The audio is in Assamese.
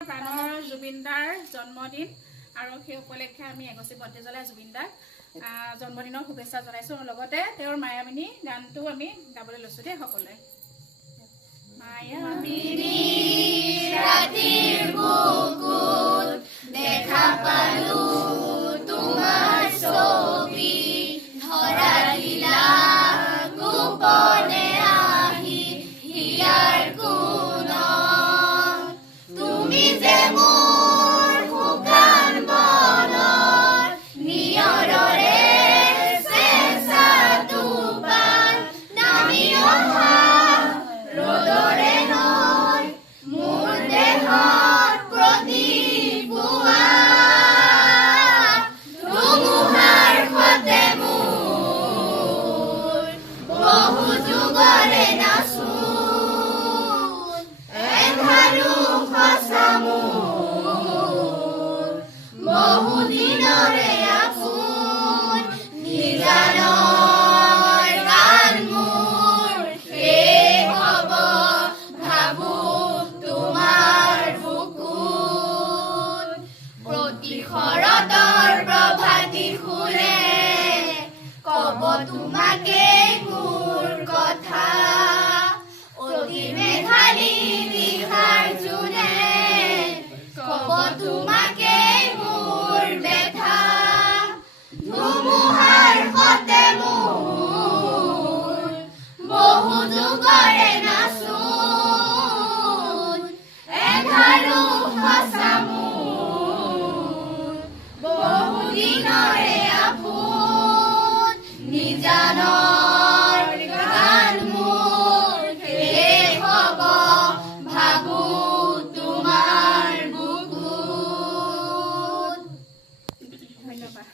প্ৰাণৰ জুবিনদাৰ জন্মদিন আৰু সেই উপলক্ষে আমি এগছি বন্তি জ্বলাই জুবিনদাক জন্মদিনৰ শুভেচ্ছা জনাইছোঁ আৰু লগতে তেওঁৰ মায়াবিনী গানটো আমি গাবলৈ লৈছোঁ দেই সকলোৱে। মায়াবিনী ৰাতিৰ বুকুত দেখা পালো তোমাৰ ছবি, ধৰা দিলা গোপনে আহি হিয়াৰ কোণত, তুমি যে মোৰ শুকান মনৰ নিয়ৰৰে চেঁচা টোপাল নামি অহা ৰ'দৰে নৈ মোৰ দেহত প্ৰতিপুৱা, ধুমুহাৰ সতে মোৰ বহু যুগৰে নাচোন, এন্ধাৰো সঁচা মোৰ বহু দিনৰে আপোন, নিজানৰ গান মোৰ শেষ হ'ব ভাবো তোমাৰ বুকুত, প্ৰতি শৰতৰ প্ৰভাতী সুৰে কব তোমাকে মোৰ কথা, অতি মেঘালী নিশাৰ জোনে কব তোমাকে মোৰ ব্যথা, ধুমুহাৰ সতে মোৰ বহু যুগৰে নাচোন, এন্ধাৰো সঁচা মোৰ বহু দিনৰে আপোন, নিজানৰ গান মোৰ শেষ হ'ব ভাবো তোমাৰ বুকুত। ধন্যবাদ।